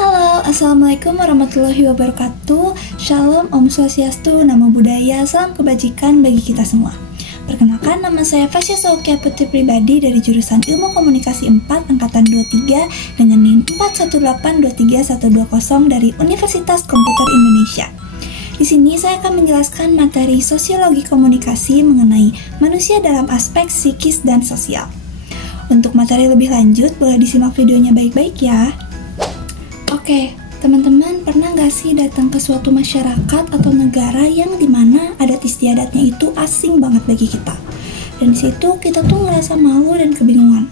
Halo, Assalamualaikum warahmatullahi wabarakatuh. Shalom, Om Swastiastu, Namo Buddhaya, salam kebajikan bagi kita semua. Perkenalkan, nama saya Fasya Saukia Putri Pribadi dari jurusan Ilmu Komunikasi 4 Angkatan 23 dengan NIM 418231120 dari Universitas Komputer Indonesia. Di sini saya akan menjelaskan materi sosiologi komunikasi mengenai manusia dalam aspek psikis dan sosial. Untuk materi lebih lanjut, boleh disimak videonya baik-baik ya. Oke, teman-teman pernah nggak sih datang ke suatu masyarakat atau negara yang dimana adat istiadatnya itu asing banget bagi kita? Dan disitu kita tuh ngerasa malu dan kebingungan.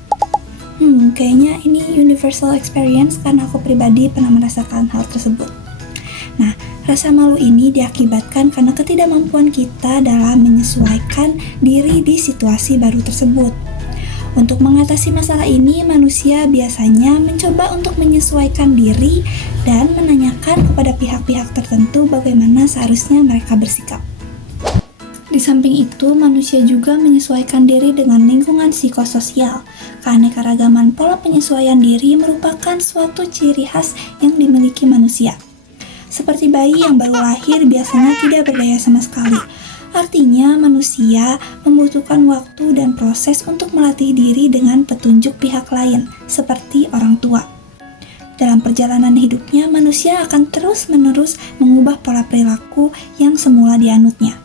Kayaknya ini universal experience karena aku pribadi pernah merasakan hal tersebut. Nah, rasa malu ini diakibatkan karena ketidakmampuan kita dalam menyesuaikan diri di situasi baru tersebut. Untuk mengatasi masalah ini, manusia biasanya mencoba untuk menyesuaikan diri dan menanyakan kepada pihak-pihak tertentu bagaimana seharusnya mereka bersikap. Di samping itu, manusia juga menyesuaikan diri dengan lingkungan psikososial. Keanekaragaman pola penyesuaian diri merupakan suatu ciri khas yang dimiliki manusia. Seperti bayi yang baru lahir biasanya tidak berdaya sama sekali. Artinya, manusia membutuhkan waktu dan proses untuk melatih diri dengan petunjuk pihak lain, seperti orang tua. Dalam perjalanan hidupnya, manusia akan terus-menerus mengubah pola perilaku yang semula dianutnya.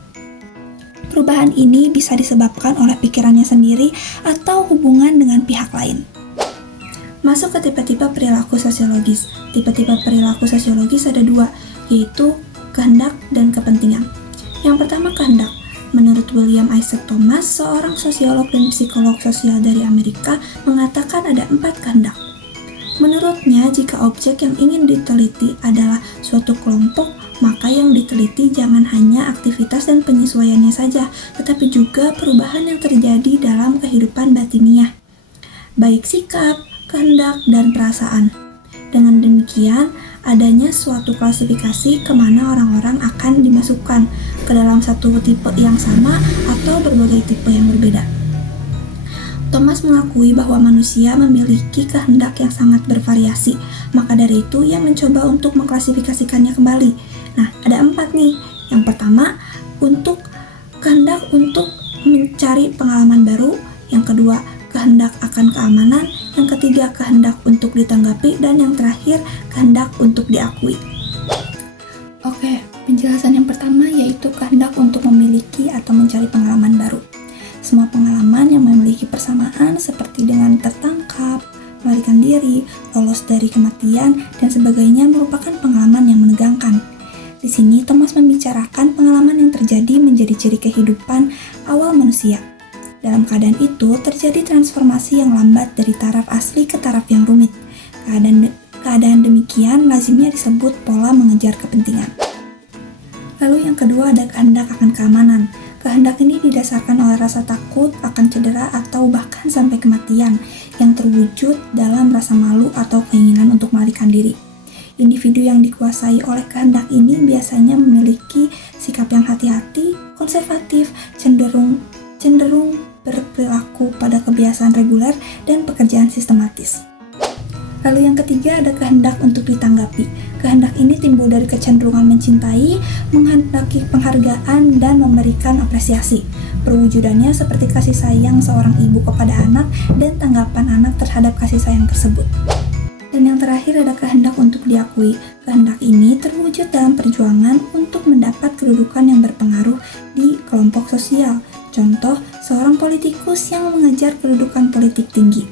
Perubahan ini bisa disebabkan oleh pikirannya sendiri atau hubungan dengan pihak lain. Masuk ke tipe-tipe perilaku sosiologis. Tipe-tipe perilaku sosiologis ada dua, yaitu kehendak dan kepentingan. Yang pertama, kehendak. Menurut William Isaac Thomas, seorang sosiolog dan psikolog sosial dari Amerika, mengatakan ada 4 kehendak. Menurutnya, jika objek yang ingin diteliti adalah suatu kelompok, maka yang diteliti jangan hanya aktivitas dan penyesuaiannya saja, tetapi juga perubahan yang terjadi dalam kehidupan batiniah, baik sikap, kehendak, dan perasaan. Dengan demikian, adanya suatu klasifikasi kemana orang-orang akan dimasukkan ke dalam satu tipe yang sama atau berbagai tipe yang berbeda. Thomas mengakui bahwa manusia memiliki kehendak yang sangat bervariasi, maka dari itu ia mencoba untuk mengklasifikasikannya kembali. Nah, ada 4 nih. Yang pertama, untuk kehendak untuk mencari pengalaman baru. Yang kedua, kehendak akan keamanan. Yang ketiga, kehendak untuk ditanggapi. Dan yang terakhir, kehendak untuk diakui. Oke, penjelasan yang pertama yaitu kehendak untuk memiliki atau mencari pengalaman baru. Semua pengalaman yang memiliki persamaan seperti dengan tertangkap, melarikan diri, lolos dari kematian, dan sebagainya merupakan pengalaman yang menegangkan. Di sini Thomas membicarakan pengalaman yang terjadi menjadi ciri kehidupan awal manusia. Dalam keadaan itu, terjadi transformasi yang lambat dari taraf asli ke taraf yang rumit. Keadaan demikian lazimnya disebut pola mengejar kepentingan. Lalu yang kedua ada kehendak akan keamanan. Kehendak ini didasarkan oleh rasa takut akan cedera atau bahkan sampai kematian yang terwujud dalam rasa malu atau keinginan untuk melarikan diri. Individu yang dikuasai oleh kehendak ini biasanya memiliki sikap yang hati-hati, konservatif, cenderung berperilaku pada kebiasaan reguler dan pekerjaan sistematis. Lalu yang ketiga ada kehendak untuk ditanggapi. Kehendak ini timbul dari kecenderungan mencintai, menghendaki penghargaan, dan memberikan apresiasi. Perwujudannya seperti kasih sayang seorang ibu kepada anak dan tanggapan anak terhadap kasih sayang tersebut. Dan yang terakhir ada kehendak untuk diakui. Kehendak ini terwujud dalam perjuangan untuk mendapat kedudukan yang berpengaruh di kelompok sosial. Contoh, seorang politikus yang mengejar kedudukan politik tinggi.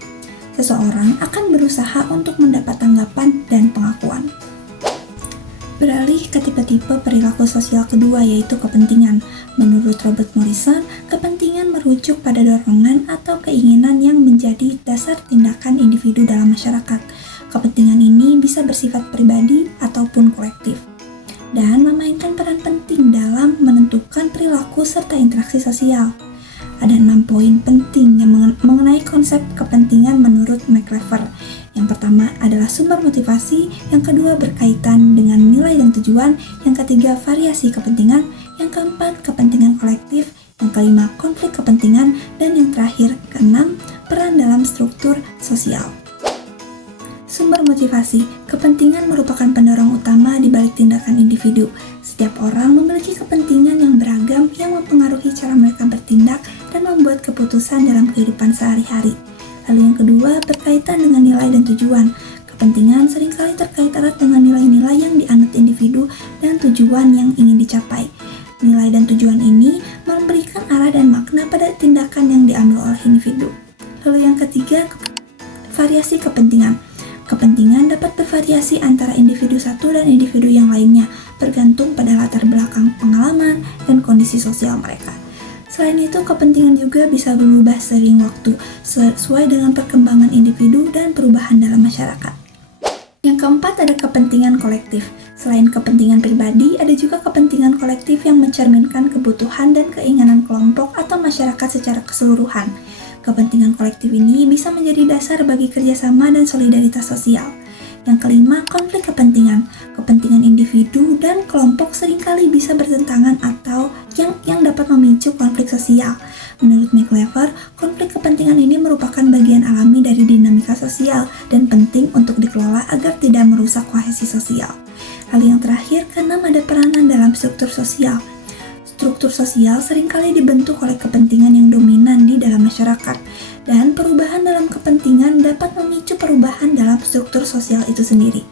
Seseorang akan berusaha untuk mendapat tanggapan dan pengakuan. Beralih ke tipe-tipe perilaku sosial kedua yaitu kepentingan. Menurut Robert Morrison, kepentingan merujuk pada dorongan atau keinginan yang menjadi dasar tindakan individu dalam masyarakat. Kepentingan ini bisa bersifat pribadi ataupun kolektif dan memainkan peran penting dalam menentukan perilaku serta interaksi sosial. Ada 6 poin penting yang mengenai konsep kepentingan menurut McLever. Yang pertama adalah sumber motivasi, yang kedua berkaitan dengan nilai dan tujuan, yang ketiga variasi kepentingan, yang keempat kepentingan kolektif, yang kelima konflik kepentingan, dan yang terakhir keenam peran dalam struktur sosial. Sumber motivasi, kepentingan merupakan pendorong utama di balik tindakan individu. Setiap orang memiliki kepentingan yang beragam yang mempengaruhi cara mereka bertindak dan membuat keputusan dalam kehidupan sehari-hari. Lalu yang kedua, berkaitan dengan nilai dan tujuan. Kepentingan seringkali terkait erat dengan nilai-nilai yang dianut individu dan tujuan yang ingin dicapai. Nilai dan tujuan ini memberikan arah dan makna pada tindakan yang diambil oleh individu. Lalu yang ketiga, variasi kepentingan. Kepentingan dapat bervariasi antara individu satu dan individu yang lainnya, bergantung pada latar belakang pengalaman dan kondisi sosial mereka. Selain itu, kepentingan juga bisa berubah seiring waktu, sesuai dengan perkembangan individu dan perubahan dalam masyarakat. Yang keempat ada kepentingan kolektif. Selain kepentingan pribadi, ada juga kepentingan kolektif yang mencerminkan kebutuhan dan keinginan kelompok atau masyarakat secara keseluruhan. Kepentingan kolektif ini bisa menjadi dasar bagi kerjasama dan solidaritas sosial. Yang kelima, konflik kepentingan. Kepentingan individu dan kelompok seringkali bisa bertentangan atau yang dapat memicu konflik sosial. Menurut McLever, konflik kepentingan ini merupakan bagian alami dari dinamika sosial dan penting untuk dikelola agar tidak merusak kohesi sosial. Lalu yang terakhir, keenam ada peranan dalam struktur sosial. Struktur sosial seringkali dibentuk oleh kepentingan yang dominan di dalam masyarakat, dan perubahan dalam kepentingan dapat memicu perubahan dalam struktur sosial itu sendiri.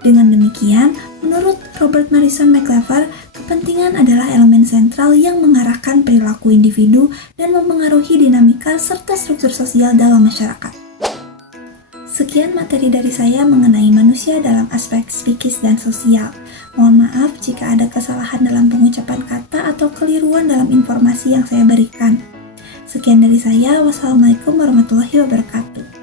Dengan demikian, menurut Robert Marison McLever, kepentingan adalah elemen sentral yang mengarahkan perilaku individu dan mempengaruhi dinamika serta struktur sosial dalam masyarakat. Sekian materi dari saya mengenai manusia dalam aspek psikis dan sosial. Mohon maaf jika ada kesalahan dalam pengucapan kata atau keliruan dalam informasi yang saya berikan. Sekian dari saya, wassalamualaikum warahmatullahi wabarakatuh.